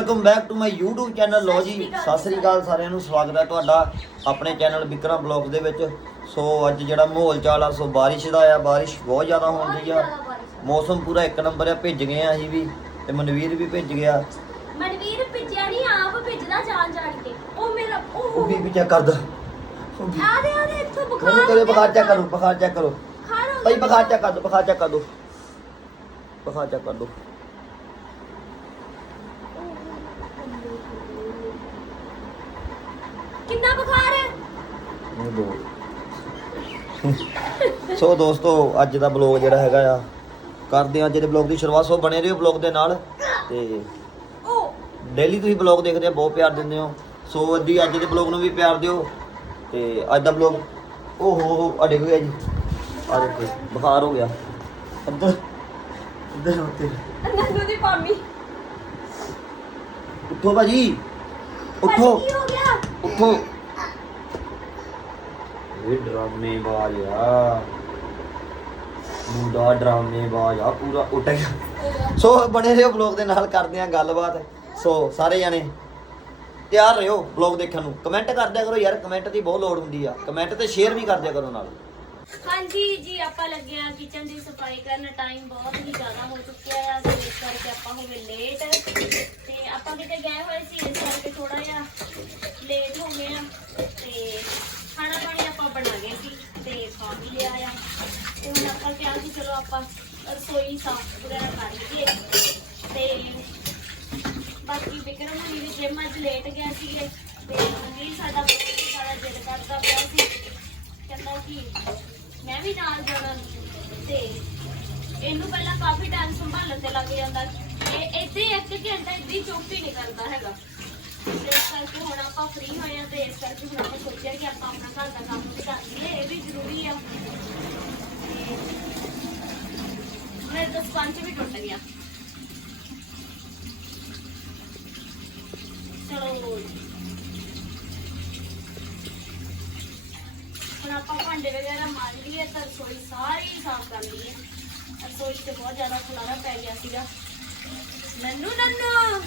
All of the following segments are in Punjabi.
Welcome back to my YouTube channel ਲੋ ਜੀ ਸਤਿ ਸ੍ਰੀ ਅਕਾਲ ਸਾਰਿਆਂ ਨੂੰ ਸਵਾਗਤ ਹੈ ਤੁਹਾਡਾ ਆਪਣੇ ਚੈਨਲ ਵਿਕਰਮ ਬਲੌਗ ਦੇ ਵਿੱਚ। ਸੋ ਅੱਜ ਜਿਹੜਾ ਮਾਹੌਲ ਚਾਲ ਆ ਸੋ ਬਾਰਿਸ਼ ਦਾ ਆ ਬਾਰਿਸ਼ ਬਹੁਤ ਜ਼ਿਆਦਾ ਹੋਣ ਰਹੀ ਆ। ਮੌਸਮ ਪੂਰਾ ਇੱਕ ਨੰਬਰ ਆ ਭਿੱਜ ਗਏ ਆ ਅਸੀਂ ਵੀ ਤੇ ਮਨਵੀਰ ਵੀ ਭਿੱਜ ਗਿਆ। ਮਨਵੀਰ ਭਿੱਜਿਆ ਨਹੀਂ ਆਪ ਭਿੱਜਦਾ ਜਾਣ ਜਾਣ ਕੇ। ਉਹ ਮੇਰਾ ਉਹ ਵੀ ਚੈੱਕ ਕਰਦਾ ਉਹ ਵੀ ਆ ਦੇ ਆ ਦੇ ਇੱਥੋਂ ਬੁਖਾਰ ਮੈਨੂੰ ਕਰੇ ਬੁਖਾਰ ਚੈੱਕ ਕਰੋ। ਬੁਖਾਰ ਚੈੱਕ ਕਰੋ ਭਾਈ। ਬੁਖਾਰ ਚੈੱਕ ਕਰ ਦੋ ਬੁਖਾਰ ਚੈੱਕ ਕਰ ਦੋ। ਬੁਖਾਰ ਚੈੱਕ ਕਰ ਦੋ। ਕਿੰਨਾ ਬੁਖਾਰ ਹੈ? ਇਹ ਦੋ। ਸੋ ਦੋਸਤੋ ਅੱਜ ਦਾ ਬਲੌਗ ਜਿਹੜਾ ਹੈਗਾ ਆ ਕਰਦੇ ਆ ਅੱਜ ਦੇ ਬਲੌਗ ਦੀ ਸ਼ੁਰੂਆਤ। ਸੋ ਬਣੇ ਰਹੋ ਬਲੌਗ ਦੇ ਨਾਲ ਤੇ ਉਹ ਡੇਲੀ ਤੁਸੀਂ ਬਲੌਗ ਦੇਖਦੇ ਆ ਬਹੁਤ ਪਿਆਰ ਦਿੰਦੇ ਹੋ। ਸੋ ਅੱਦੀ ਅੱਜ ਦੇ ਬਲੌਗ ਨੂੰ ਵੀ ਪਿਆਰ ਦਿਓ ਤੇ ਅੱਜ ਦਾ ਬਲੌਗ ਓ ਹੋ ਹੋ ਅੜੇ ਹੋਇਆ ਜੀ। ਆ ਦੇਖੋ ਬੁਖਾਰ ਹੋ ਗਿਆ। ਅੰਦਰ ਅੰਦਰ ਹੋਤੇ ਨੰਨੂ ਦੀ ਪਾਮੀ ਉੱਠੋ ਭਾਜੀ। ਉੱਠੋ। ਕੀ ਹੋ ਗਿਆ? ਉੱਠੋ। ਇਹ ਡਰਾਮੇ ਬਾਜ ਆ। ਮੁੰਡਾ ਡਰਾਮੇ ਬਾਜ ਆ ਪੂਰਾ ਉੱਠ ਗਿਆ। ਸੋ ਬਣੇ ਰਹੋ ਬਲੌਗ ਦੇ ਨਾਲ ਕਰਦੇ ਆ ਗੱਲਬਾਤ। ਸੋ ਸਾਰੇ ਜਾਣੇ ਤਿਆਰ ਰਹੋ ਬਲੌਗ ਦੇਖਣ ਨੂੰ। ਕਮੈਂਟ ਕਰਦਿਆ ਕਰੋ ਯਾਰ ਕਮੈਂਟ ਦੀ ਬਹੁਤ ਲੋੜ ਹੁੰਦੀ ਆ। ਕਮੈਂਟ ਤੇ ਸ਼ੇਅਰ ਵੀ ਕਰਦਿਆ ਕਰੋ ਨਾਲ। ਹਾਂਜੀ ਜੀ ਆਪਾਂ ਲੱਗੇ ਆ ਕਿਚਨ ਦੀ ਸਫ਼ਾਈ ਕਰਨ। ਟਾਈਮ ਬਹੁਤ ਹੀ ਜ਼ਿਆਦਾ ਹੋ ਚੁੱਕਿਆ ਆ ਤੇ ਇਸ ਕਰਕੇ ਆਪਾਂ ਹੋ ਗਏ ਲੇਟ ਤੇ ਆਪਾਂ ਕਿਤੇ ਗਏ ਹੋਏ ਸੀ, ਇਸ ਕਰਕੇ ਥੋੜਾ ਜਿਹਾ ਲੇਟ ਹੋ ਗਏ ਆ ਤੇ ਖਾਣਾ ਪਾਣੀ ਆਪਾਂ ਬਣਾ ਗਏ ਸੀ ਤੇ ਖਾ ਵੀ ਲਿਆ ਆ। ਤੇ ਹੁਣ ਆਪਾਂ ਕਿਹਾ ਸੀ, ਚਲੋ ਆਪਾਂ ਰਸੋਈ ਸਾਫ਼ ਵਗੈਰਾ ਕਰ ਲਈਏ। ਤੇ ਬਾਕੀ ਵਿਕਰਮ ਹੁਣੀ ਵੀ ਜਿਮ ਅੱਜ ਲੇਟ ਗਿਆ ਸੀਗੇ। ਤੇ ਮਨਵੀਰ ਸਾਡਾ ਬਹੁਤ ਜਿੱਦ ਕਰਦਾ ਪਿਆ ਸੀ। ਕਹਿੰਦਾ ਕਿ ਮੈਂ ਵੀ ਨਾਲ ਜਾਣਾ। ਤੇ ਇਹਨੂੰ ਪਹਿਲਾਂ ਕਾਫੀ ਟਾਈਮ ਸੰਭਾਲਣ ਤੇ ਲੱਗ ਜਾਂਦਾ ਇਹ ਇੱਥੇ ਇੱਕ ਘੰਟਾ ਇੱਦੀ ਚੁੱਪ ਹੀ ਨਹੀਂ ਕਰਦਾ ਹੈਗਾ। ਤੇ ਇਸ ਕਰਕੇ ਹੁਣ ਆਪਾਂ ਫ੍ਰੀ ਹੋਏ ਆ ਤੇ ਇਸ ਕਰਕੇ ਹੁਣ ਆਪਾਂ ਸੋਚਿਆ ਕਿ ਆਪਾਂ ਆਪਣਾ ਘਰ ਦਾ ਕੰਮ ਵੀ ਕਰ ਲਈਏ, ਇਹ ਵੀ ਜ਼ਰੂਰੀ ਆ। ਤੇ ਮੇਰੇ ਤਾਂ ਸਪੰਜ ਵੀ ਟੁੱਟ ਗਿਆ। ਚਲੋ ਹੁਣ ਆਪਾਂ ਭਾਂਡੇ ਵਗੈਰਾ ਮਾਰ ਲਈਏ ਤਾਂ ਰਸੋਈ ਸਾਰੀ ਸਾਫ਼ ਕਰ ਲਈਏ। ਰਸੋਈ ਤੇ ਬਹੁਤ ਜ਼ਿਆਦਾ ਖਲਾਰਾ ਪੈ ਗਿਆ ਸੀਗਾ। ਨੰਨੂ ਨੰਨੂ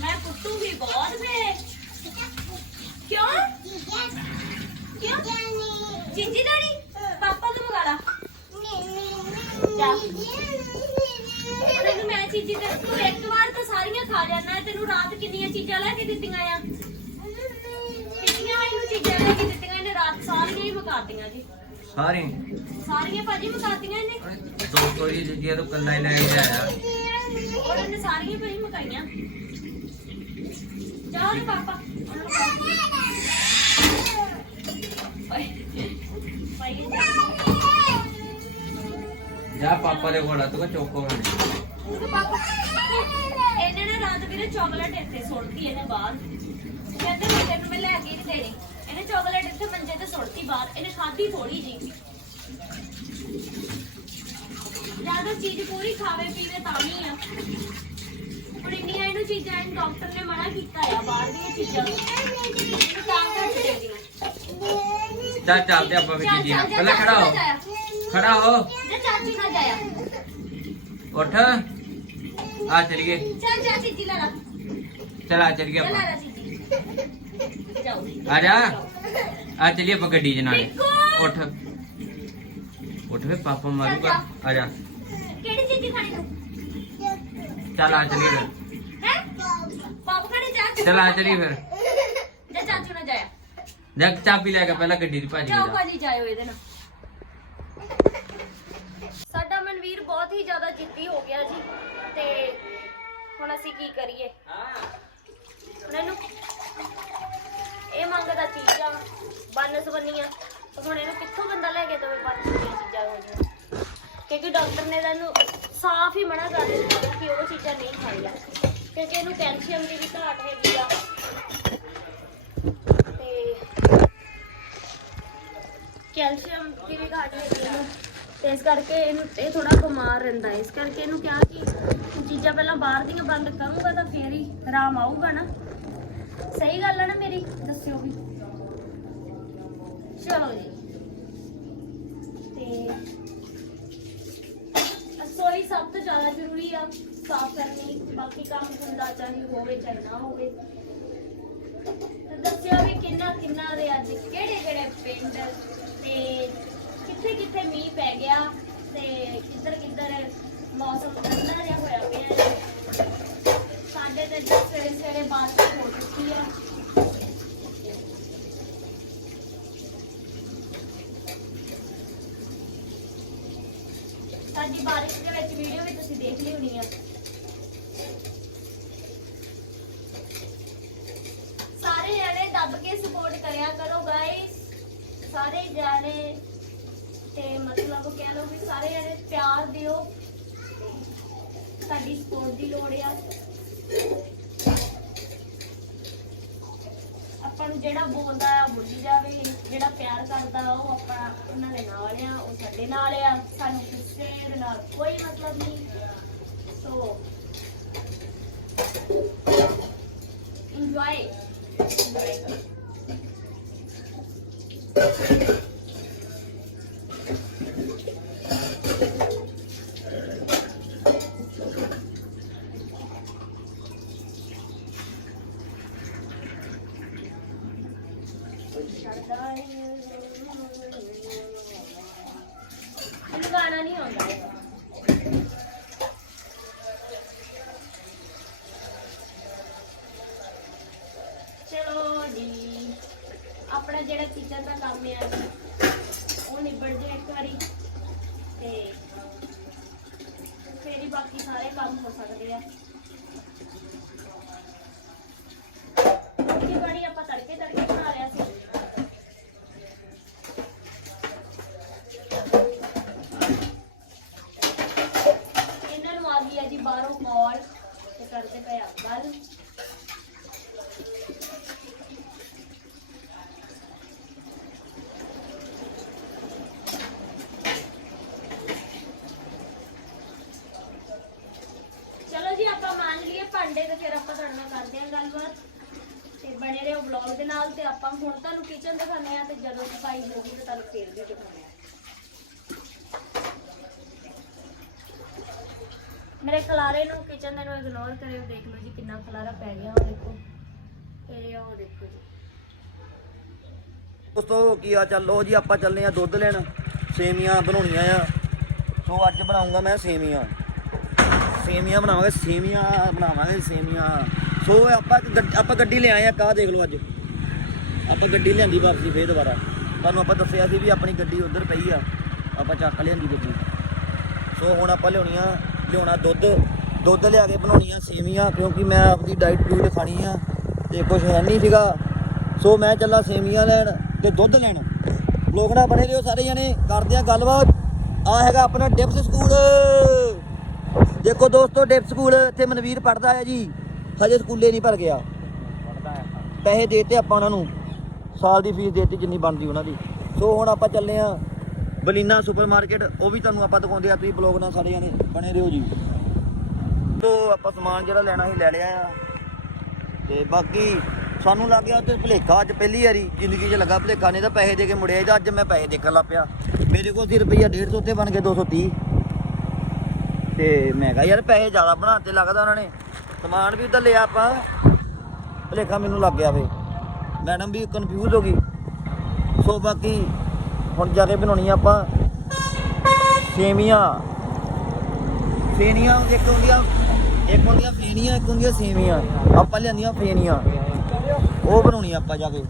ਮੈਂ ਕੁੱਟੂਗੀ ਬਹੁਤ ਵੇ। ਕਿਉਂ? ਕਿਉਂ? ਚੀਜੀ ਦਾੜੀ ਪਾਪਾ ਤੋਂ ਮੰਗਾ ਲਾ। ਤੈਨੂੰ ਮੈਂ ਚੀਜੀ ਤੇ ਤੂੰ ਇੱਕ ਵਾਰ ਤਾਂ ਸਾਰੀਆਂ ਖਾ ਜਾਣਾ ਹੈ ਤੈਨੂੰ ਰਾਤ ਕਿੰਨੀਆਂ ਚੀਜ਼ਾਂ ਲੈ ਕੇ ਦਿੱਤੀਆਂ ਆ? ਕਿੰਨੀਆਂ ਇਹਨੂੰ ਚੀਜ਼ਾਂ ਲੈ ਕੇ ਦਿੱਤੀਆਂ? ਇਹਨੇ ਰਾਤ ਸਾਰੀਆਂ ਹੀ ਮੁਕਾਤੀਆਂ ਜੀ। ਸਾਰੀ ਸਾਰੀਆਂ ਭਾਜੀ ਮੁਕਾਤੀਆਂ ਇਹਨੇ। ਦੋ ਤੋਰੀ ਜਿੱਗਿਆ ਤੋਂ ਕੱਲਾ ਹੀ ਲੈ ਕੇ ਆਇਆ। ਉਹਨਾਂ ਨੇ ਸਾਰੀਆਂ ਭਾਜੀ ਮੁਕਾਈਆਂ। ਜਾਓ ਨਾ ਪਾਪਾ। ਜਾ ਦੇ ਆ ਤੂੰ ਚੋਕੋ ਇਹਨੇ ਨਾ ਰਾਤ ਵੀਰੇ ਚਾਕਲੇਟ ਇੱਥੇ ਸੁੱਟਤੀ ਇਹਨੇ ਬਾਹਰ। ਕਹਿੰਦੇ ਮੈਂ ਤੈਨੂੰ ਮੈਂ ਲੈ ਕੇ ਨਹੀਂ ਦੇਣੀ ਇਹਨੇ ਚਾਕਲੇਟ ਇੱਥੇ ਮੰਜੇ ਤੇ ਸੁੱਟਤੀ ਬਾਹਰ। ਇਹਨੇ ਖਾਧੀ ਥੋੜੀ ਜੀ ਜ਼ਿਆਦਾ ਚੀਜ਼ ਪੂਰੀ ਖਾਵੇ ਪੀਵੇ ਤਾਂ ਵੀ ਆ। ਹੁਣ ਇੰਨੀਆਂ ਇਹਨੂੰ ਚੀਜ਼ਾਂ ਇਹਨੂੰ ਡਾਕਟਰ ਨੇ ਮਨਾ ਕੀਤਾ ਆ ਬਾਹਰ ਦੀਆਂ ਚੀਜ਼ਾਂ। ਇਹਨੂੰ ਤਾਂ ਘੱਟ ਚੱਲ ਚੱਲਦੇ ਆਪਾਂ ਵੀ ਚੱਲ, ਜੀ ਚੱਲ, ਪਹਿਲਾਂ ਚੱਲ, ਖੜਾ ਹੋ। ਜਾਇਆ। ਖੜਾ ਹੋ। ਜਾ ਚਾਚੂ ਨਾਲ ਜਾਇਆ ਉੱਠ। ਆ ਚਲੀਏ। ਚੱਲ ਜਾ ਚੀਜ਼ੀ ਲੈ ਲਾ। ਚਲ ਆ ਚਲੀਏ ਚੱਲ ਲੈ ਆਪਾਂ। ਲਾ ਚੀਜ਼ੀ ਜਾਓ। ਆ ਜਾ। ਆ ਚਲੀਏ ਆਪਾਂ ਗੱਡੀ ਚ ਨਾਲੇ। ਨਿੱਕੂ! ਉੱਠ। ਉੱਠ ਵੇ ਪਾਪਾ ਮਾਰੂਗਾ। ਆ ਜਾ। ਕਿਹੜੀ ਚੀਜ਼ੀ ਖਾਣੀ ਤੂੰ? ਚੱਲ ਆ ਚਲੀਏ ਫਿਰ। ਹੈ? ਪਾਪ ਖਾਣੇ ਜਾ ਚੱਲ ਆ ਚਲੀਏ ਫਿਰ। ਜਾ ਚਾਚੂ ਨਾਲ ਜਾਇਆ। ਜਾ ਚਾਬੀ ਲੈ ਕੇ ਪਹਿਲਾਂ ਗੱਡੀ ਦੀ ਭਾਜੀ ਜਾਓ ਭਾਜੀ ਜਾਇਓ ਇਹਦੇ ਨਾਲ। ਸਾਡਾ ਮਨਵੀਰ ਬਹੁਤ ਹੀ ਜ਼ਿਆਦਾ ਜਿੱਦੀ ਹੋ ਗਿਆ ਜੀ। ਤੇ ਹੁਣ ਅਸੀਂ ਕੀ ਕਰੀਏ? ਹੁਣ ਇਹਨੂੰ ਇਹ ਮੰਗਦਾ ਚੀਜ਼ਾਂ ਬਨਸ ਬੰਨੀਆਂ ਤੇ ਹੁਣ ਇਹਨੂੰ ਕਿੱਥੋਂ ਬੰਦਾ ਲੈ ਕੇ ਦੇਵੇ ਬਨਸ ਦੀਆਂ ਚੀਜ਼ਾਂ ਹੋ ਜਾਣ ਕਿਉਂਕਿ ਡਾਕਟਰ ਨੇ ਇਹਨੂੰ ਸਾਫ਼ ਹੀ ਮਨਾ ਕਰ ਦਿੱਤਾ ਕਿ ਉਹ ਚੀਜ਼ਾਂ ਨਹੀਂ ਖਾਣੀਆਂ। ਕਿਉਂਕਿ ਇਹਨੂੰ ਕੈਲਸ਼ੀਅਮ ਦੀ ਵੀ ਘਾਟ ਹੈਗੀ ਆ, ਤੇ ਕੈਲਸ਼ੀਅਮ ਦੀ ਵੀ ਘਾਟ ਹੈਗੀ ਇਹਨੂੰ ਤੇ ਇਸ ਕਰਕੇ ਇਹਨੂੰ, ਇਹ ਥੋੜਾ ਬਿਮਾਰ ਰਹਿੰਦਾ ਹੈ। ਇਸ ਕਰਕੇ ਇਹਨੂੰ ਕਿਹਾ ਕਿ ਚੀਜ਼ਾਂ ਪਹਿਲਾਂ ਬਾਹਰ ਦੀਆਂ ਬੰਦ ਕਰੂੰਗਾ ਤਾਂ ਫੇਰ ਹੀ ਆਰਾਮ ਆਊਗਾ ਨਾ। ਸਹੀ ਗੱਲ ਹੈ ਨਾ ਮੇਰੀ? ਦੱਸਿਓ ਵੀ। ਚਲੋ ਜੀ। ਤੇ ਤੋਂ ਜ਼ਿਆਦਾ ਜ਼ਰੂਰੀ ਆ, ਸਾਫ਼ ਕਰਨੀ, ਬਾਕੀ ਕੰਮ ਹੁੰਦਾ ਚਾਹੇ ਹੋਵੇ, ਚਾਹੇ ਨਾ ਹੋਵੇ। ਦੱਸਿਓ ਵੀ ਕਿੰਨਾ ਕਿੰਨਾ ਦੇ ਅੱਜ ਕਿਹੜੇ ਕਿਹੜੇ ਪਿੰਡ ਤੇ ਕਿੱਥੇ ਕਿੱਥੇ ਮੀਂਹ ਪੈ ਗਿਆ ਤੇ ਕਿੱਧਰ ਕਿੱਧਰ ਮੌਸਮ ਠੰਡਾ ਜਿਹਾ ਹੋਇਆ ਪਿਆ ਸਾਡੇ ਤੇ ਸਵੇਰੇ ਸਵੇਰੇ ਬਾਰਿਸ਼ ਹੋ ਚੁੱਕੀ ਆ ਸਾਡੀ ਬਾਰਿਸ਼ ਦੇ ਵਿੱਚ ਵੀਡੀਓ ਵੀ ਤੁਸੀਂ ਦੇਖ ਲਈ ਹੋਣੀ ਆ ਸਾਰੇ ਜਣੇ ਦੱਬ ਕੇ ਸਪੋਰਟ ਕਰਿਆ ਕਰੋ ਗਾਇਸ ਸਾਰੇ ਜਣੇ ਤੇ ਮਤਲਬ ਕਹਿ ਲਓ ਵੀ ਸਾਰੇ ਜਣੇ ਪਿਆਰ ਦਿਓ ਸਾਡੀ ਸਪੋਰਟ ਦੀ ਲੋੜ ਆ ਆਪਾਂ ਨੂੰ ਜਿਹੜਾ ਬੋਲਦਾ ਆ ਉਹ ਬੋਲੀ ਜਾਵੇ ਜਿਹੜਾ ਪਿਆਰ ਕਰਦਾ ਉਹ ਆਪਣਾ ਉਹਨਾਂ ਦੇ ਨਾਲ ਆ, ਉਹ ਸਾਡੇ ਨਾਲ ਆ। ਸਾਨੂੰ ਕਿਸੇ ਦੇ ਨਾਲ ਕੋਈ ਮਤਲਬ ਨਹੀਂ। ਸੋ ਇੰਜੋਏ ਮੈਨੂੰ ਗਾਣਾ ਨਹੀਂ ਆਉਂਦਾ ਹੈਗਾ। ਚਲੋ ਜੀ ਆਪਣਾ ਜਿਹੜਾ ਕਿਚਨ ਦਾ ਕੰਮ ਹੈ ਉਹ ਨਿਬੜ ਜੇ ਇੱਕ ਵਾਰੀ। ਤੇ ਫੇਰ ਹੀ ਬਾਕੀ ਸਾਰੇ ਕੰਮ ਹੋ ਸਕਦੇ ਆ। ਰੋਟੀ ਬਣੀ ਆਪਾਂ ਤੜਕੇ ਤੜਕੇ ਬਣਾ ਲਿਆ ਸੀ। ਇਹਨਾਂ ਨੂੰ ਆ ਗਈ ਹੈ ਜੀ ਬਾਹਰੋਂ ਕਾਲ ਤੇ ਕਰਦੇ ਪਏ ਆ ਗੱਲ ਚਲੋ ਜੀ ਆਪਾਂ ਮੰਨ ਲਈਏ ਭਾਂਡੇ ਤੇ ਫਿਰ ਆਪਾਂ ਤੁਹਾਡੇ ਨਾਲ ਕਰਦੇ ਹਾਂ ਗੱਲਬਾਤ ਤੇ ਬਣੇ ਰਹੋ ਵਲੌਗ ਦੇ ਨਾਲ ਤੇ ਆਪਾਂ ਹੁਣ ਤੁਹਾਨੂੰ ਕਿਚਨ ਦਿਖਾਉਂਦੇ ਆ ਤੇ ਜਦੋਂ ਸਫ਼ਾਈ ਹੋਊਗੀ ਤੇ ਤੁਹਾਨੂੰ ਫੇਰ ਵੀ ਦਿਖਾਉਂਦੇ ਆ ਮੇਰੇ ਖਲਾਰੇ ਨੂੰ ਕਿਚਨ ਦੇ ਨੂੰ ਇਗਨੋਰ ਕਰਿਓ, ਦੇਖ ਲਓ ਜੀ ਕਿੰਨਾ ਖਲਾਰਾ ਪੈ ਗਿਆ ਉਹ ਦੇਖੋ। ਤੇ ਉਹ ਦੇਖੋ ਜੀ। ਦੋਸਤੋ, ਕੀ ਆ ਚੱਲੋ? ਜੀ, ਆਪਾਂ ਚੱਲੇ ਆ ਦੁੱਧ ਲੈਣ। ਸੇਮੀਆਂ ਬਣਾਉਣੀਆਂ ਆ। ਸੋ, ਅੱਜ ਬਣਾਉਂਗਾ ਮੈਂ ਸੇਮੀਆਂ। ਸੇਮੀਆਂ ਬਣਾਵਾਂਗੇ ਸੇਮੀਆਂ ਬਣਾਵਾਂਗੇ, ਸੇਮੀਆਂ। ਸੋ ਆਪਾਂ ਇੱਕ ਗੱਡ- ਆਪਾਂ ਗੱਡੀ ਲੈ ਆਏ ਆ ਕਾਹ ਦੇਖ ਲਓ ਅੱਜ। ਆਪਾਂ ਗੱਡੀ ਲਿਆਂਦੀ ਵਾਪਸੀ ਫੇਰ ਦੁਬਾਰਾ। ਤੁਹਾਨੂੰ ਆਪਾਂ ਦੱਸਿਆ ਸੀ ਵੀ ਆਪਣੀ ਗੱਡੀ ਉਧਰ ਪਈ ਆ, ਆਪਾਂ ਚੱਕ ਲਿਆਂਦੀ ਗੱਡੀ। ਸੋ ਹੁਣ ਆਪਾਂ ਲਿਆਉਣੀਆਂ ਲਿਆਉਣਾ ਦੁੱਧ। ਦੁੱਧ ਲਿਆ ਕੇ ਬਣਾਉਣੀਆਂ ਸੇਵੀਆਂ, ਕਿਉਂਕਿ ਮੈਂ ਆਪਦੀ ਡਾਈਟ ਡੂਟ ਖਾਣੀ ਆ ਤੇ ਕੁਝ ਹੈ ਨਹੀਂ ਸੀਗਾ। ਸੋ ਮੈਂ ਚੱਲਾ ਸੇਵੀਆਂ ਲੈਣ ਤੇ ਦੁੱਧ ਲੈਣ। ਲੋਕ ਨਾ ਬਣੇ ਰਹੋ ਸਾਰੇ ਜਣੇ, ਕਰਦੇ ਆ ਗੱਲਬਾਤ। ਆ ਹੈਗਾ ਆਪਣਾ ਡਿਪਸ ਸਕੂਲ। ਦੇਖੋ ਦੋਸਤੋ ਡਿਪ ਸਕੂਲ ਇੱਥੇ ਮਨਵੀਰ ਪੜਦਾ ਹੈ ਜੀ। ਹਜੇ ਸਕੂਲੇ ਨਹੀਂ ਭਰ ਗਿਆ। ਪੈਸੇ ਦੇਤੇ ਆਪਾਂ ਉਹਨਾਂ ਨੂੰ। ਸਾਲ ਦੀ ਫੀਸ ਦੇਤੀ ਜਿੰਨੀ ਬਣਦੀ ਉਹਨਾਂ ਦੀ। ਸੋ ਹੁਣ ਆਪਾਂ ਚੱਲੇ ਆ ਬਲੀਨਾ ਸੁਪਰਮਾਰਕਟ ਉਹ ਵੀ ਤੁਹਾਨੂੰ ਆਪਾਂ ਦਿਖਾਉਂਦੇ ਆ ਤੁਸੀਂ ਬਲੌਗ ਨਾਲ ਸਾਰੇ ਜਣੇ ਬਣੇ ਰਹੋ ਜੀ। ਸੋ ਆਪਾਂ ਸਮਾਨ ਜਿਹੜਾ ਲੈਣਾ ਸੀ ਲੈ ਲਿਆ ਆ। ਤੇ ਬਾਕੀ ਸਾਨੂੰ ਲੱਗ ਗਿਆ ਤੇ ਭੁਲੇਖਾ। ਅੱਜ ਪਹਿਲੀ ਵਾਰੀ ਜ਼ਿੰਦਗੀ 'ਚ ਲੱਗਾ ਭੁਲੇਖਾ। ਨਹੀਂ ਤਾਂ ਪੈਸੇ ਦੇ ਕੇ ਮੁੜਿਆ ਇਹਦਾ। ਅੱਜ ਮੈਂ ਪੈਸੇ ਦੇਖਣ ਲੱਗ ਪਿਆ। ਮੇਰੇ ਕੋਲ ਸੀ ਰੁਪਈਆ 150 ਉੱਤੇ ਬਣ ਗਏ 230 ਤੇ ਮੈਂ ਕਿਹਾ ਯਾਰ ਪੈਸੇ ਜ਼ਿਆਦਾ ਬਣਾਤੇ ਲੱਗਦਾ ਉਹਨਾਂ ਨੇ। ਸਮਾਨ ਵੀ ਉਧਰ ਲਿਆ ਆਪਾਂ। ਭੁਲੇਖਾ ਮੈਨੂੰ ਲੱਗ ਗਿਆ ਵੇ। ਮੈਡਮ ਵੀ ਕਨਫਿਊਜ਼ ਹੋ ਗਈ। ਸੋ ਬਾਕੀ ਹੁਣ ਜਾ ਕੇ ਬਣਾਉਣੀ ਆਪਾਂ ਸੇਵੀਆਂ ਫੇਨੀਆਂ ਇੱਕ ਹੁੰਦੀਆਂ ਇੱਕ ਹੁੰਦੀਆਂ ਫੇਨੀਆਂ ਇੱਕ ਹੁੰਦੀਆਂ ਸੇਵੀਆਂ ਆਪਾਂ ਲਿਆਂਦੀਆਂ ਫੇਨੀਆਂ ਉਹ ਬਣਾਉਣੀ ਆਪਾਂ ਜਾ ਕੇ।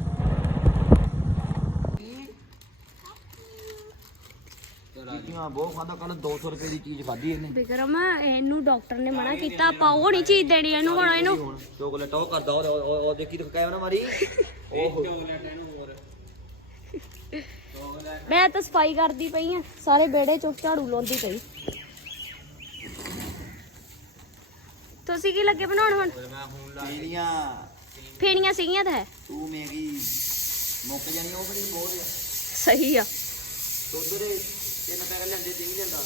ਜੀਤੀਆਂ ਬਹੁਤ ਖਾਦਾ ਕੱਲ 200 ਰੁਪਏ ਦੀ ਚੀਜ਼ ਖਾਧੀ ਇਹਨੇ। ਵਿਕਰਮ ਇਹਨੂੰ ਡਾਕਟਰ ਨੇ ਮਨਾ ਕੀਤਾ ਆਪਾਂ ਉਹ ਨਹੀਂ ਚੀਜ਼ ਦੇਣੀ ਇਹਨੂੰ ਹੁਣ ਇਹਨੂੰ ਹੁਣ ਚੋਕਲੇਟ ਉਹ ਕਰਦਾ ਉਹ- ਉਹ ਉਹ ਦੇਖੀ ਦਿਖਾਇਆ ਨਾ ਮਾਰੀ। ਉਹ ਮੈਂ ਤਾਂ ਸਫ਼ਾਈ ਕਰਦੀ ਪਈ ਆ ਸਾਰੇ ਬੇੜੇ ਚੋਂ ਝਾੜੂ ਲਾਉਂਦੀ ਪਈ। ਤੁਸੀਂ ਕੀ ਲੱਗੇ ਬਣਾਉਣ ਹੁਣ? ਫੇਨੀਆਂ ਫੇਣੀਆਂ ਸੀਗੀਆਂ ਤਾਂ ਹੈ। ਤੂੰ ਮੇਗੀ ਮੁੱਕ ਜਾਣੀ ਉਹ ਬੜੀ ਬਹੁਤ ਆ। ਸਹੀ ਆ। ਦੁੱਧ ਦੇ ਤਿੰਨ ਪੈਕ ਲੈਂਦੇ ਤੇ ਵੀ ਲੈਂਦਾ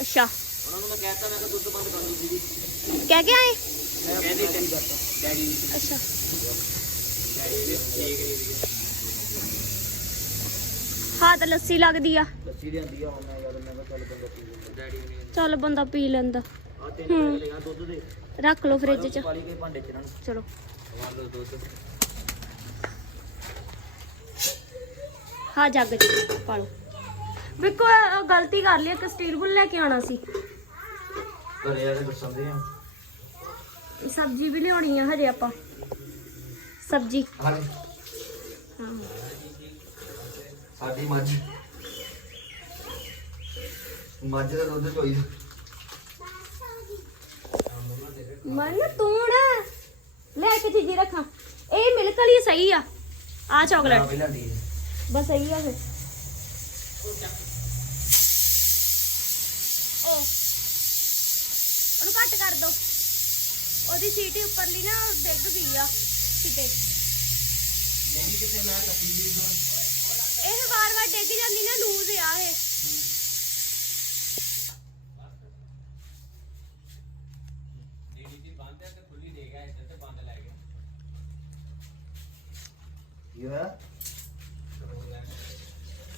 ਅੱਛਾ। ਉਹਨਾਂ ਨੂੰ ਮੈਂ ਕਹਿਤਾ ਮੈਂ ਕਿ ਦੁੱਧ ਬੰਦ ਕਰ ਦਿਓ ਦੀਦੀ। ਕਹਿ ਕੇ ਆਏ? ਮੈਂ ਕਹਿੰਦੀ ਡੈਡੀ ਅੱਛਾ। ਹਾਂ ਤਾਂ ਲੱਸੀ ਲੱਗਦੀ ਆ। ਲੱਸੀ ਲਿਆਂਦੀ ਆ ਹੁਣ ਮੈਂ ਯਾਰ ਮੈਂ ਕਿਹਾ ਚੱਲ ਬੰਦਾ ਪੀ ਲੈਂਦਾ। ਡੈਡੀ ਨੇ ਚੱਲ ਬੰਦਾ ਪੀ ਲੈਂਦਾ। ਆ ਤਿੰਨ ਪੈਸੇ ਲਿਆ ਦੁੱਧ ਦੇ। ਰੱਖ ਲਓ ਫ੍ਰਿਜ 'ਚ। ਪਾਲੀ ਕੇ ਭਾਂਡੇ ਚ ਇਹਨਾਂ ਨੂੰ। ਚਲੋ। ਖਵਾ ਲਓ ਦੁੱਧ। ਹਾਂ ਜੱਗ 'ਚ ਪਾ ਲਓ। ਬਿੱਕੋ ਗਲਤੀ ਕਰ ਲਈ ਇੱਕ ਸਟੀਲ ਬੁੱਲ ਲੈ ਕੇ ਆਉਣਾ ਸੀ। ਘਰੇ ਆ ਕੇ ਆ। ਸਬਜ਼ੀ ਵੀ ਲਿਆਉਣੀ ਆ ਹਜੇ ਆਪਾਂ। ਸਬਜ਼ੀ। ਹਾਂ। ਸਾਡੀ ਮੱਝ। ਮੱਝ ਦਾ ਦੁੱਧ ਚੋਈ ਮਨ ਤੂੰ ਨਾ ਲੈ ਕੇ ਚੀਜ਼ੀ ਰੱਖਾਂ। ਇਹ ਮਿਲਕ ਵਾਲੀ ਸਹੀ ਆ। ਆ ਚਾਕਲੇਟ ਬਸ ਸਹੀ ਆ ਫਿਰ ਉਹ ਉਹਨੂੰ ਘੱਟ ਕਰ ਦੋ ਉਹਦੀ ਸੀਟੀ ਉੱਪਰਲੀ ਨਾ ਡਿੱਗ ਗਈ ਆ ਕਿਤੇ। ਨਹੀਂ ਕਿਤੇ ਮੈਂ ਕੱਟੀ ਦੀ ਇਹ ਵਾਰ-ਵਾਰ ਡਿੱਗ ਜਾਂਦੀ ਨਾ ਲੂਜ਼ ਆ ਇਹ।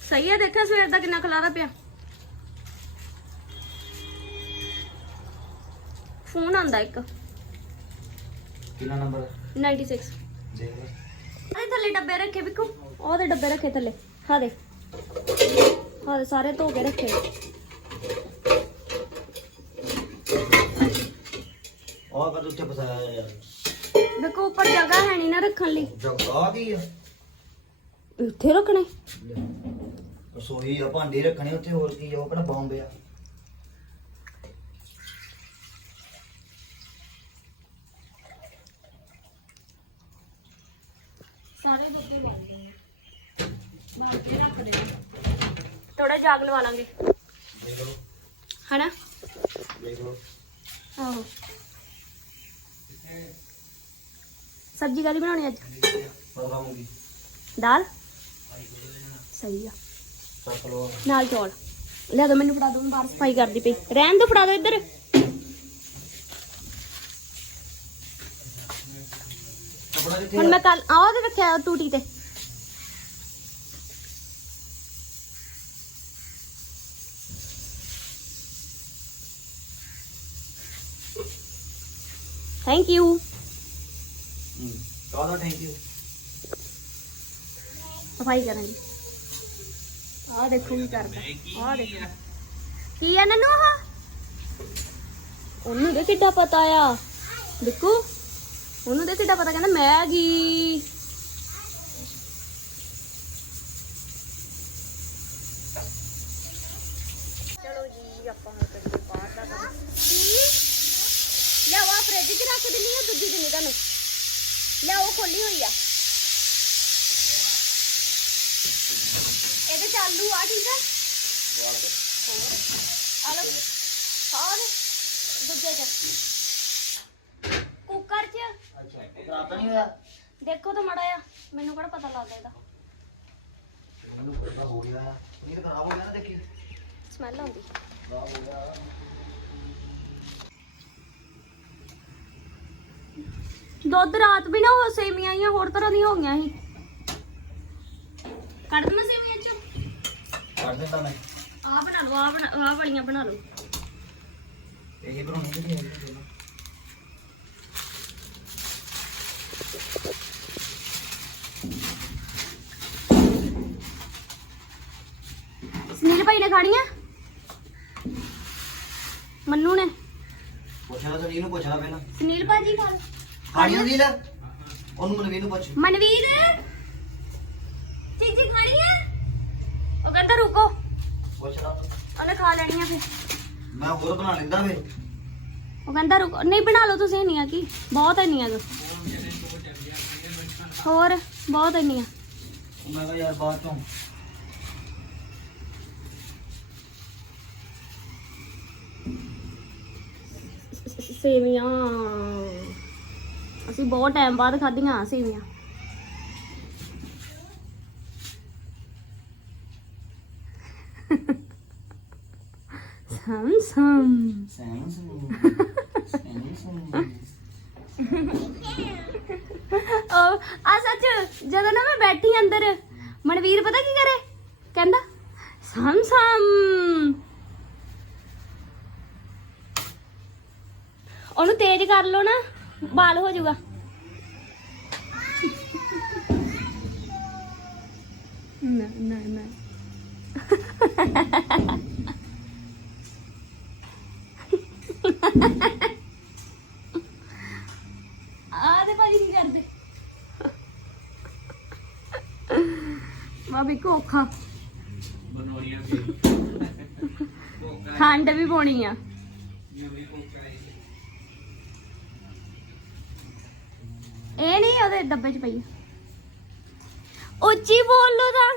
ਸਹੀ ਆ ਦੇਖਿਆ ਸਵੇਰ ਦਾ ਕਿੰਨਾ ਖਲਾਰਾ ਪਿਆ। ਫੋਨ ਆਂਦਾ ਇੱਕ। ਕਿੰਨਾ ਨੰਬਰ 96 ਦੇਖ ਲੈ। ਉਹਦੇ ਥੱਲੇ ਡੱਬੇ ਰੱਖੇ ਬਿੱਕੂ ਉਹਦੇ ਡੱਬੇ ਰੱਖੇ ਥੱਲੇ। ਹਾਂ ਦੇ ਹਾਂ ਦੇ ਸਾਰੇ ਧੋ ਕੇ ਰੱਖੇ। ਉਹ ਕਦ ਉੱਤੇ ਫਸਾਇਆ ਯਾਰ ਬਿੱਕੂ ਉੱਪਰ ਜਗ੍ਹਾ ਹੈ ਨਹੀਂ ਨਾ ਰੱਖਣ ਲਈ। ਜਗਾ ਕੀ ਆ? ਇੱਥੇ ਰੱਖਣੇ। ਰਸੋਈ ਆ ਭਾਂਡੇ ਰੱਖਣੇ ਉੱਥੇ ਹੋਰ ਕੀ ਆ? ਉਹ ਕਿਹੜਾ ਬੰਬ ਆ ਸਾਰੇ ਡੱਬੇ ਬਣ ਗਏ ਮਾਰ ਕੇ ਰੱਖ ਦੇ ਜਾਗ ਲਵਾ ਲਾਂਗੇ। ਦੇਖ ਲਓ। ਹਨਾ? ਦੇਖ ਲਓ। ਆਹੋ। ਸਬਜ਼ੀ ਕਾਹਦੀ ਬਣਾਉਣੀ ਅੱਜ? ਦਾਲ? ਸਹੀ ਆ। ਨਾਲ ਚੌਲ। ਲਿਆ ਦੋ ਮੈਨੂੰ ਫੜਾ ਦੋ ਮੈਂ ਬਾਹਰ ਸਫ਼ਾਈ ਕਰਦੀ ਪਈ। ਰਹਿਣ ਦੋ ਫੜਾ ਦੋ ਇੱਧਰ। ਹੁਣ ਮੈਂ ਕੱਲ ਆਹ ਉਹਦੇ ਰੱਖਿਆ ਟੂਟੀ ਤੇ। ਥੈਂਕ ਯੂ ਕਾਹਦਾ ਥੈਂਕ ਯੂ ਸਫ਼ਾਈ ਕਰਾਂਗੀ ਆਹ ਦੇਖੋ ਕੀ ਕਰਦਾ। ਆਹ ਦੇਖੋ। ਕੀ ਆ ਨਨੂ ਆਹ? ਉਹਨੂੰ ਦੇ ਕਿੱਡਾ ਪਤਾ ਆ। ਦੇਖੋ। ਉਹਨੂੰ ਦੇ ਕਿੱਡਾ ਪਤਾ ਕਹਿੰਦਾ ਮੈਗੀ ਚਲੋ ਜੀ ਆਪਾਂ ਹੁਣ ਕਰੀਏ ਬਾਹਰ ਦਾ ਕੰਮ ਲਿਆਓ ਆ ਫ੍ਰਿਜ 'ਚ ਰੱਖ ਦਿੰਨੀ ਆ ਦੂਜੀ ਦਿਨੀ ਤੁਹਾਨੂੰ ਲਿਆਓ ਖੋਲੀ ਹੋਈ ਆ ਇਹਦੇ ਆ, ਠੀਕ ਆ? ਹੋਰ? ਆ ਹੋਰ? ਦੂਜੇ ਚ। ਕੁੱਕਰ ਚ? ਅੱਛਾ ਰਾਤ ਨਹੀਂ ਹੋਇਆ ਦੇਖੋ ਤਾਂ ਮੜਾ ਆ ਮੈਨੂੰ ਕਿਹੜਾ ਪਤਾ ਲੱਗਦਾ ਇਹਦਾ। ਮੈਨੂੰ ਪਤਾ ਹੋ ਗਿਆ ਪਨੀਰ ਖਰਾਬ ਹੋ ਗਿਆ ਨਾ ਦੇਖੀ ਸਮੈਲ ਆਉਂਦੀ। ਖਰਾਬ ਹੋ ਗਿਆ ਦੁੱਧ ਰਾਤ ਵੀ ਨਾ ਹੋ, ਸੇਮੀਆਂ ਆਈਆਂ, ਹੋਰ ਤਰ੍ਹਾਂ ਦੀਆਂ ਹੋ ਗਈਆਂ ਸੀ। ਕੱਢ ਦਵਾਂ ਸੇਮੀਆਂ ਚ। ਕੱਢ ਦਿੰਦਾ ਮੈਂ। ਆਹ ਬਣਾ ਲਓ ਆਹ ਬਣਾ ਆਹ ਵਾਲੀਆਂ ਬਣਾ ਲਓ। ਇਹ ਬਣਾਉਣੀ ਕਿਹੜੀ ਹੈ ਇਹ ਦੋਨੋਂ? ਸੁਨੀਲ ਭਾਈ ਨੇ ਖਾਣੀਆਂ? ਮੰਨੂ ਨੇ। ਪੁੱਛਣਾ ਤਾਂ ਇਹਨੂੰ ਪੁੱਛਣਾ ਪਹਿਲਾਂ। ਸੁਨੀਲ ਭਾਜੀ ਖਾ ਲਓ। ਖਾਣੀ ਹੁੰਦੀ ਲੈ ਉਹਨੂੰ ਮਨਵੀਰ ਨੂੰ ਪੁੱਛ। ਮਨਵੀਰ ਚੀਜ਼ੀ ਖਾਣੀ ਹੈ ਉਹ ਕਹਿੰਦਾ ਰੁਕੋ ਪੁੱਛਣਾ ਉਹਨੇ ਖਾ ਲੈਣੀ ਆ ਫਿਰ। ਮੈਂ ਹੋਰ ਬਣਾ ਲੈਂਦਾ ਫੇ ਉਹ ਕਹਿੰਦਾ ਰੁਕੋ ਨਹੀਂ ਬਣਾ ਲਓ ਤੁਸੀਂ ਇੰਨੀਆਂ ਕੀ? ਬਹੁਤ ਇੰਨੀਆਂ ਗਾ ਹੋਰ ਬਹੁਤ ਇੰਨੀਆਂ। ਮੈਂ ਕਿਹਾ ਯਾਰ ਬਾਅਦ ਚੋਂ। ਸੇਵੀਆਂ। ਅਸੀਂ ਬਹੁਤ ਟਾਈਮ ਬਾਅਦ ਖਾਧੀਆਂ ਸੇਵੀਆਂ। ਸਮ ਸਮ ਸੈਮਸੰਗ ਸੈਮਸੰਗ ਉਹ ਆ ਸੱਚ ਜਦੋਂ ਨਾ ਮੈਂ ਬੈਠੀ ਅੰਦਰ ਮਨਵੀਰ ਪਤਾ ਕੀ ਕਰੇ? ਕਹਿੰਦਾ ਸਮ ਸਮ ਉਹਨੂੰ ਤੇਜ਼ ਕਰ ਲਓ ਨਾ ਬਾਲ ਹੋ ਜਾਊਗਾ। ਨਾ ਨਾ ਨਾ। ਆ ਦੇ ਭਾਈ ਕੀ ਕਰਦੇ? ਮਾਬੀ ਕੋਖਾ। ਬਨੋਰੀਆਂ ਸੀ। ਖੰਡ ਵੀ ਪਾਉਣੀ ਆ। ਇਹ ਨਹੀਂ ਉਹਦੇ ਡੱਬੇ 'ਚ ਪਈ। ਉੱਚੀ ਬੋਲ ਲੋ ਤਾਂ।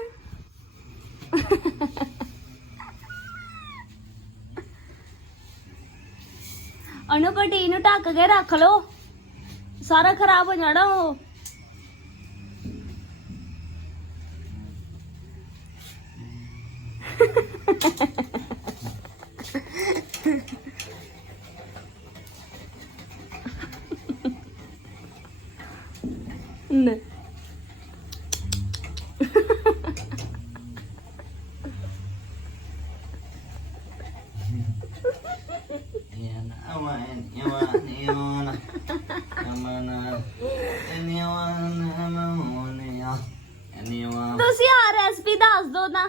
ਉਹਨੂੰ ਪਟੀ ਨੂੰ ਢੱਕ ਕੇ ਰੱਖ ਲੋ ਸਾਰਾ ਖਰਾਬ ਹੋ ਜਾਣਾ ਉਹ ਨਾ ਤੁਸੀਂ ਆ ਰੈਸਪੀ ਦੱਸ ਦੋ ਨਾ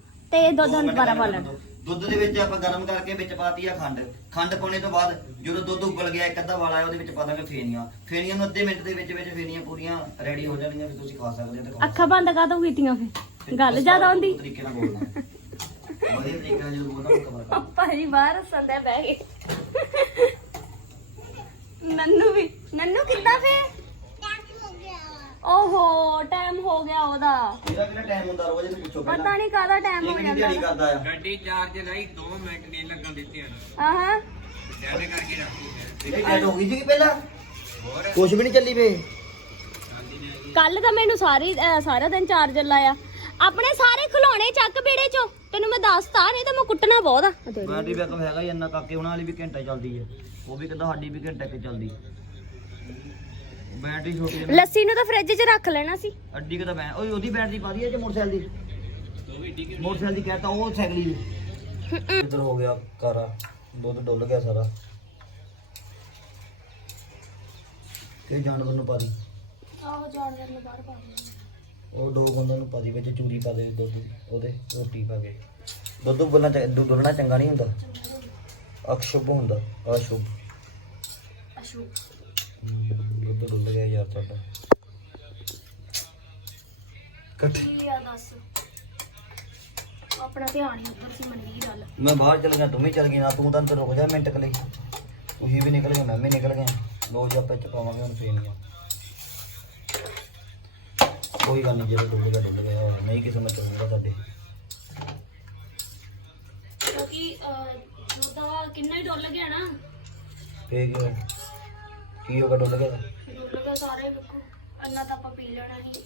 ਤੇ ਦੁੱਧ ਨੂੰ ਦੁਬਾਰਾ ਪਾ ਲੈਣਾ। ਦੁੱਧ ਦੇ ਵਿੱਚ ਆਪਾਂ ਗਰਮ ਕਰਕੇ ਵਿੱਚ ਪਾਤੀ ਆ ਖੰਡ। ਖੰਡ ਪਾਉਣੇ ਤੋਂ ਬਾਅਦ ਜਦੋਂ ਦੁੱਧ ਉਬਲ ਗਿਆ ਇੱਕ ਅੱਧਾ ਵਾਲਾ ਉਹਦੇ ਵਿੱਚ ਪਾ ਦਾਂਗੇ ਫੇਨੀਆਂ। ਫੇਨੀਆਂ ਨੂੰ ਅੱਧੇ ਮਿੰਟ ਦੇ ਵਿੱਚ ਵਿੱਚ ਫੇਨੀਆਂ ਪੂਰੀਆਂ ਰੈਡੀ ਹੋ ਜਾਣਗੀਆਂ ਫਿਰ ਤੁਸੀਂ ਖਾ ਸਕਦੇ ਹੋ ਤੇ ਅੱਖਾਂ ਬੰਦ ਕਾਹਤੋਂ ਕੀਤੀਆਂ ਫਿਰ। ਗੱਲ ਜ਼ਿਆਦਾ ਹੁੰਦੀ। ਤਰੀਕੇ ਨਾਲ ਬੋਲਣਾ। ਵਧੀਆ ਤਰੀਕੇ ਨਾਲ ਜਦੋਂ ਬੋਲਣਾ ਕਮਰ ਕਰ ਭਾਜੀ ਬਾਹਰ ਸੰਦੇ ਬਹਿ ਗਏ। ਨੰਨੂ ਵੀ ਨੰਨੂ ਕਿੱਦਾਂ ਫੇ ਓਹੋ ਟਾਈਮ ਹੋ ਗਿਆ ਉਹਦਾ। ਇਹਦਾ ਕਿੰਨਾ ਟਾਈਮ ਹੁੰਦਾ? ਰੋਜ਼ ਇਹਨੂੰ ਪੁੱਛੋ ਪਹਿਲਾਂ। ਪਤਾ ਨਹੀਂ ਕਾਹਦਾ ਟਾਈਮ ਹੋ ਕਿੰਨੀ ਦਿਹਾੜੀ ਜਾਂਦਾ। ਕਰਦਾ ਆ। ਗੱਡੀ ਚਾਰਜ ਲਈ 2 ਮਿੰਟ ਨਹੀਂ ਲੱਗਣ ਦਿੱਤੇ ਹਨ ਆਹਾਂ। ਜ਼ਿਆਦਾ ਕਰਕੇ ਰੱਖੀ ਹੈ। ਇਹ ਡੈਡ ਹੋ ਗਈ ਸੀ ਪਹਿਲਾਂ? ਹੋਰ? ਕੁਝ ਵੀ ਨਹੀਂ ਚੱਲੀ ਵੇ ਕੱਲ ਤਾਂ ਮੈਨੂੰ ਸਾਰੀ ਅਹ ਸਾਰਾ ਦਿਨ ਚਾਰਜਰ ਲਾਇਆ। ਆਪਣੇ ਸਾਰੇ ਖਿਲੌਣੇ ਚੱਕ ਬੇੜੇ ਚੋਂ। ਤੈਨੂੰ ਮੈਂ ਦੱਸਤਾ ਨਹੀਂ ਤਾਂ ਮੈਂ ਕੁੱਟਣਾ ਬਹੁਤ ਆ। ਬੈਟਰੀ ਬੈਕਅਪ ਹੈਗਾ ਹੀ ਇੰਨਾ ਕਾਕੇ ਉਹਨਾਂ ਵਾਲੀ ਵੀ ਘੰਟਾ ਚੱਲਦੀ ਹੈ ਉਹ ਵੀ ਕਹਿੰਦਾ ਸਾਡੀ ਵੀ ਘੰਟਾ ਕਿ ਚੱਲਦੀ। ਬੈਟਰੀ ਛੋਟੀ ਹੈ ਲੱਸੀ ਨੂੰ ਤਾਂ ਫ੍ਰਿਜ 'ਚ ਰੱਖ ਲੈਣਾ ਸੀ। ਅੱਡੀ ਕਿ ਤਾਂ ਮੈਂ ਓਏ ਉਹਦੀ ਬੈਟਰੀ ਪਾ ਦੀ ਹੈ ਜੇ ਮੋਟਰਸਾਈਕਲ ਦੀ। ਮੋਟਰਸਾਈਕਲ ਦੀ ਕਹਿਤਾ ਉਹ ਸਾਈਕਲ ਦੀ ਇੱਧਰ ਹੋ ਗਿਆ ਕਾਰਾ ਦੁੱਧ ਡੁੱਲ ਗਿਆ ਸਾਰਾ। ਤੇ ਜਾਨਵਰ ਨੂੰ ਪਾ ਦੀ। ਆਹੋ ਜਾਨਵਰ ਨੂੰ ਬਾਹਰ ਪਾ ਉਹ ਦੋ ਗੁੰਦਾਂ ਨੂੰ ਪਾ ਦੀ ਵਿੱਚ ਚੂਰੀ ਪਾ ਦੇ ਦੁੱਧ ਉਹਦੇ ਰੋਟੀ ਪਾ ਕੇ। ਦੁੱਧ ਦੁੱਧ ਡੁੱਲਣਾ ਚੰਗਾ ਨਹੀਂ ਹੁੰਦਾ। ਅਕਸ਼ੁਭ ਹੁੰਦਾ। ਅਸ਼ੁਭ ਅਸ਼ੂ ਹਮ, ਦੁੱਧ ਡੁੱਲ ਗਿਆ ਯਾਰ ਤੁਹਾਡਾ। ਕੱਟ ਕੀ ਆ ਦੱਸ? ਆਪਣਾ ਧਿਆਨ ਹੀ ਉੱਧਰ ਸੀ ਮੰਡੀ ਦੀ ਗੱਲ। ਮੈਂ ਬਾਹਰ ਚਲ ਗਿਆ ਤੂੰ ਵੀ ਚਲ ਗਿਆ ਤੂੰ ਤਾਂ ਅੰਦਰ ਰੁਕ ਜਾ ਮਿੰਟ ਕੁ ਲਈ। ਤੁਸੀਂ ਵੀ ਨਿਕਲ ਗਏ ਮੈਂ ਵੀ ਨਿਕਲ ਗਿਆ। ਲੋ ਜੀ ਆਪਾਂ ਚ ਪਾਵਾਂਗੇ ਹੁਣ ਫੇਨੀਆਂ ਕੋਈ ਗੱਲ ਨਹੀਂ ਜਿਹੜਾ ਡੁੱਲ ਗਿਆ ਡੁੱਲ ਗਿਆ। ਨਹੀਂ ਕਿਸੇ ਮੈਂ ਚੱਲੂਗਾ ਤੁਹਾਡੇ ਕਿਉਂਕਿ ਅਹ, ਦੁੱਧ ਦਾ ਕਿੰਨਾ ਹੀ ਡੁੱਲ ਗਿਆ ਨਾ। ਫੇਰ ਕੀ ਹੋਇਆ? ਕੀ ਹੋਗਾ ਡੁੱਲ ਗਿਆ ਡੁੱਲ ਗਿਆ ਸਾਰੇ ਵੇਖੋ ਅੰਨਾ ਤਾਂ ਆਪਾਂ ਪੀ ਲੈਣਾ ਸੀ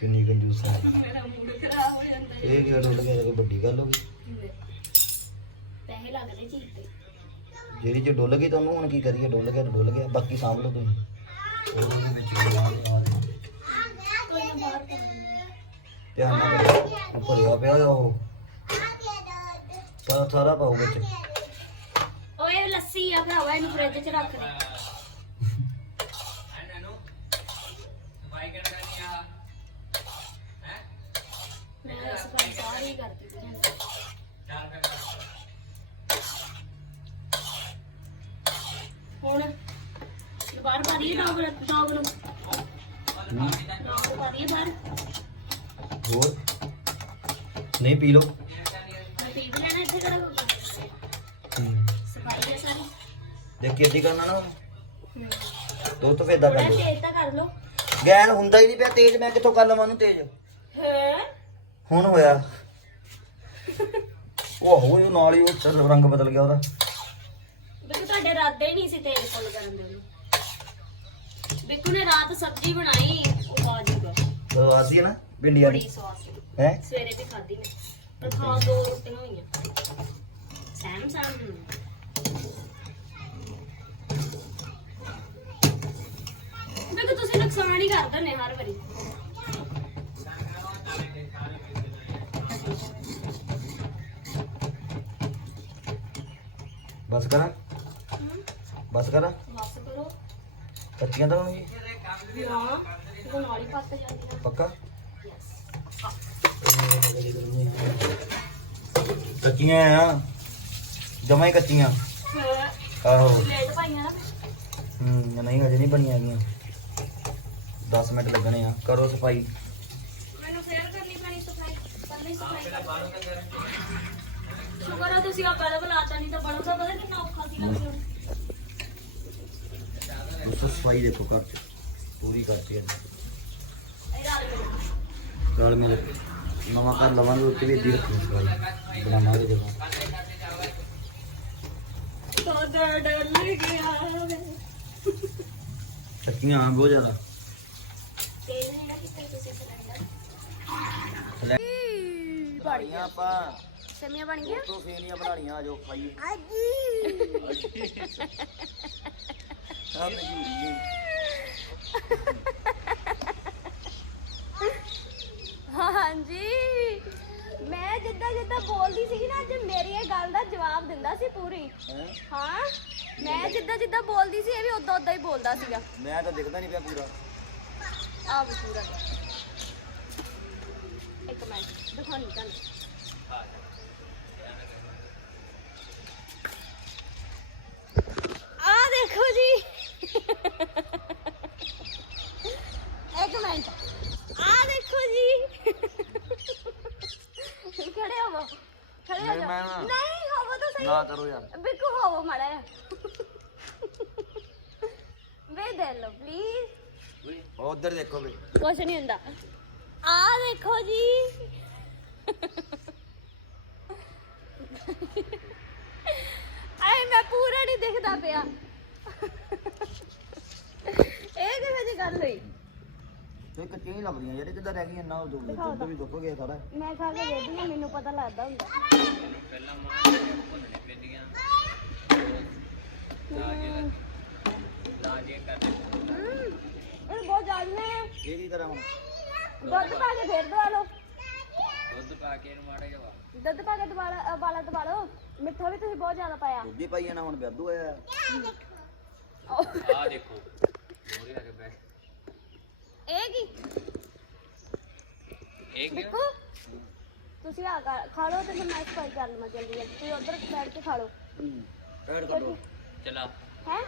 ਕਿੰਨੀ ਕੰਜੂਸ ਹੈ। ਮੇਰਾ ਮੂਡ ਖਰਾਬ ਹੋ ਜਾਂਦਾ ਇਹ ਕੀ ਡੁੱਲ ਗਿਆ ਇਹ ਕੋਈ ਵੱਡੀ ਗੱਲ ਹੋ ਗਈ। ਪੈਸੇ ਲੱਗਦੇ ਚੀਜ਼ ਤੇ। ਜਿਹੜੀ ਜੇ ਡੁੱਲ ਗਈ ਤਾਂ ਉਹਨੂੰ ਹੁਣ ਕੀ ਕਰੀਏ ਡੁੱਲ ਗਿਆ ਤਾਂ ਡੁੱਲ ਗਿਆ ਬਾਕੀ ਸਾਂਭ ਲਓ ਤੁਸੀਂ। ਉਹਦੇ ਵਿੱਚ ਕੀ ਆ ਰਿਹਾ। ਆ ਰਿਹਾ। ਕੋਈ ਨਾ ਬਾਹਰ ਕਰ ਦਿੰਦੇ ਧਿਆਨ ਨਾਲ ਭਰਿਆ ਪਿਆ ਆ ਉਹ। ਸਾਰਾ ਸਾਰਾ ਪਾਓ ਵਿੱਚ। ਓਏ ਲੱਸੀ ਆ ਭਰਾਵਾ ਇਹਨੂੰ ਫ੍ਰਿਜ 'ਚ ਰੱਖ ਦੇ। ਸਫ਼ਾਈ ਸਾਰੀ ਕਰਦੀ ਪਈ ਹਾਂ ਹੁਣ ਬਾਹਰ ਪਾਰੀਏ ਡੌਗ ਡੌਗ ਨੂੰ। ਡੌਗ ਪਾਰੀਏ ਬਾਹਰ। ਹੋਰ? ਨਹੀਂ ਪੀ ਲਓ। ਮੈਂ ਪੀ ਵੀ ਲੈਣਾ ਇੱਥੇ ਕਿਹੜਾ ਹੋਊਗਾ ਸਫ਼ਾਈ ਹੈ ਸਾਰੀ। ਦੇਖ ਅੱਧੀ ਕਰਨਾ ਨਾ ਦੋ ਤੋਂ ਫੇਦਾ ਕਰ ਲਓ। ਤੇਜ਼ ਤਾਂ ਕਰ ਲੋ ਗੈਨ ਹੁੰਦਾ ਹੀ ਨਹੀਂ ਪਿਆ ਤੇਜ਼ ਮੈਂ ਕਿੱਥੋਂ ਕਰ ਲਵਾਂ ਉਹਨੂੰ ਤੇਜ਼? ਹੈ? ਹੁਣ ਹੋਇਆ। ਉਹ ਹੋ ਨਾਲ ਹੀ ਉਹ ਚ- ਰੰਗ ਬਦਲ ਗਿਆ ਉਹਦਾ। ਬਿੱਕੂ ਤੁਹਾਡੇ ਇਰਾਦੇ ਹੀ ਨਹੀਂ ਸੀ ਤੇਲ ਫੁੱਲ ਕਰਨ ਦੇ ਉਹਨੂੰ ਬਿੱਕੂ ਨੇ ਰਾਤ ਸਬਜ਼ੀ ਬਣਾਈ ਉਹ ਆ ਜੂਗਾ। ਆਸੀ ਨਾ ਭਿੰਡੀਆਂ ਬੜੀ ਦੀ ਸਵਾਦ ਸੀ। ਹੈ? ਸਵੇਰੇ ਵੀ ਖਾਧੀ ਨੇ ਪਰ ਖਾ ਦੋ ਰੋਟੀਆਂ ਹੋਈਆਂ। ਸੈਮ ਸੈਮ। ਬਿੱਕੂ ਤੁਸੀਂ ਨੁਕਸਾਨ ਹੀ ਕਰ ਦਿੰਦੇ ਹਰ ਵਾਰੀ। ਬਸ ਕਰਾਂ? ਬਸ ਕਰਾਂ? ਬਸ ਕਰੋ। ਕੱਚੀਆਂ ਤਾਂ ਹੋਣਗੀਆਂ ਨਾ ਉਹ ਨਾਲ ਹੀ ਪੱਕ? ਜਾਂਦੀਆਂ ਪੱਕਾ ਯੈਸ ਕੱਚੀਆਂ ਆ। ਜਮਾਂ ਹੀ ਕੱਚੀਆਂ। ਆਹੋ। ਲੇਟ ਪਾਈਆਂ ਨਾ ਹੂੰ ਨਹੀਂ ਹਜੇ ਨਹੀਂ ਬਣੀਆਂ ਹੈਗੀਆਂ। 10 ਮਿੰਟ ਲੱਗਣੇ ਆ। ਕਰੋ ਸਫ਼ਾਈ। ਮੈਨੂੰ ਫੇਰ ਕਰਨੀ ਪੈਣੀ ਸਫ਼ਾਈ। ਪਰਲੀ ਸਫ਼ਾਈ। ਸ਼ੁਕਰ ਆ ਤੁਸੀਂ ਆ ਬਲਬ ਲਾਤਾ ਨਹੀਂ ਤਾਂ ਬਲਬ ਦਾ ਪਤਾ ਕਿੰਨਾ ਔਖਾ ਸੀ ਉਸ ਸਫ਼ਾਈ ਦੇਖੋ ਘਰ ਚ ਪੂਰੀ ਕਰਤੀ ਹੈ। ਨਾਲ ਮਿਲ ਨਵਾਂ ਘਰ ਲਵਾਂਗੇ ਉੱਤੇ ਵੀ ਇੱਦੀ ਰੱਖਣੀ ਸਫ਼ਾਈ। ਬਣਾਵਾਂਗੇ ਜਦੋਂ ਤਾਂ ਡਰ ਡਰ ਲੱਗਿਆ ਕੱਚੀਆਂ ਆ ਬਹੁਤ ਜ਼ਿਆਦਾ। ਤੇਲ ਨਹੀਂ ਨਾ ਕਿਤੇ ਤੁਸੀਂ ਸਿਲੰਡਰ ਬਣੀਆਂ ਆਪਾਂ। ਸੇਮੀਆਂ ਬਣ ਗਈਆਂ? ਤੋਂ ਸੇਨੀਆਂ ਬਣਾਣੀਆਂ ਆ ਜਾਓ ਖਾਈਏ ਆ ਮਜੂਰੀ ਹਾਂਜੀ। ਮੈਂ ਜਿੱਦਾਂ ਜਿੱਦਾਂ ਬੋਲਦੀ ਸੀ ਨਾ ਅੱਜ ਮੇਰੀ ਇਹ ਗੱਲ ਦਾ ਜਵਾਬ ਦਿੰਦਾ ਸੀ ਪੂਰੀ। ਹੈ? ਹਾਂ ਮੈਂ ਜਿੱਦਾਂ ਜਿੱਦਾਂ ਬੋਲਦੀ ਸੀ ਇਹ ਵੀ ਉਦਾਂ ਉਦਾਂ ਹੀ ਬੋਲਦਾ ਸੀਗਾ। ਮੈਂ ਤਾਂ ਦਿਖਦਾ ਨਹੀਂ ਪਿਆ ਪੂਰਾ। ਆ ਵੀ ਪੂਰਾ। ਇੱਕ ਮਿੰਟ ਦਿਖਾਉਣੀ ਤੁਹਾਨੂੰ ਆ ਦੇਖੋ ਜੀ ਇੱਕ ਮਿੰਟ ਆ ਦੇਖੋ ਜੀ ਖੜੇ ਹੋਵੋ ਖੜੇ ਹੋ ਨਹੀਂ, ਜਾਓ ਮੈਂ ਨਾ- ਨਹੀਂ ਹੋਵੋ ਤਾਂ ਸਹੀ ਨਾ ਕਰੋ ਯਾਰ ਬਿੱਕੂ ਹੋਵੋ ਮਾੜਾ ਜਿਹਾ। ਵੇ ਦੇ ਲੋ ਪਲੀਜ਼ ਉਧਰ ਦੇਖੋ ਵੀ। ਕੁਛ ਨਹੀਂ ਹੁੰਦਾ। ਆ ਦੇਖੋ ਜੀ। ਆਏ ਮੈਂ ਪੂਰਾ ਨਹੀਂ ਦਿਖਦਾ ਪਿਆ। ਇਹ ਕਿਵੇਂ ਦੀ ਗੱਲ ਹੋਈ? ਤੇ ਕੱਚੀਆਂ ਹੀ ਲੱਭਦੀਆਂ ਜਿਹੜੇ ਕਿੱਦਾਂ ਰਹਿ ਗਈਆਂ ਨਾ ਉਹ ਦੁੱਧ ਦੁੱਧ ਵੀ ਦੁੱਖ ਗਿਆ ਸਾਰਾ। ਮੈਂ ਖਾ ਕੇ ਦੇਖਦੀ ਹਾਂ ਮੈਨੂੰ ਪਤਾ ਲੱਗਦਾ ਹੁੰਦਾ। ਪਹਿਲਾਂ ਮਾਂ ਨੇ ਭੁੰਨਣੇ ਪੈਂਦੀਆਂ। ਲਾ ਕੇ ਲਾ ਕੇ ਕਰਨੇ ਹਮ, ਇਹ ਬਹੁਤ ਜ਼ਿਆਦਾ ਨੇ। ਇਹ ਕੀ ਕਰਾਂ ਹੁਣ? ਦੁੱਧ ਪਾ ਕੇ ਫੇਰ ਦਵਾ ਲਓ। ਦੁੱਧ ਪਾ ਕੇ ਇਹਨੂੰ ਮਾੜਾ ਜਿਹਾ ਵਾ। ਦੁੱਧ ਪਾ ਕੇ ਦਵਾਲਾ ਬਾਲਾ ਦਵਾ ਲਓ। ਮਿੱਠਾ ਵੀ ਤੁਸੀਂ ਬਹੁਤ ਜ਼ਿਆਦਾ ਪਾਇਆ। ਦੁੱਧ ਹੀ ਪਾਈ ਜਾਣਾ ਹੁਣ ਵਿਆਦੂ ਆਇਆ। ਆਹ ਦੇਖੋ। ਮੋਰੇ ਆ ਕੇ ਬੈਠ। ਇਹ ਕੀ? ਇਹ ਕੀ ਦੇਖੋ ਤੁਸੀਂ ਆ ਖਾ- ਲਓ ਤੇ ਫਿਰ ਮੈਂ ਸਫ਼ਾਈ ਕਰ ਲਵਾਂ ਜਲਦੀ ਜਲਦੀ ਤੁਸੀਂ ਉਧਰ ਬੈਠ ਕੇ ਖਾ ਲਓ। ਪੈੜ ਦੋ ਚਲਾ ਹੈ?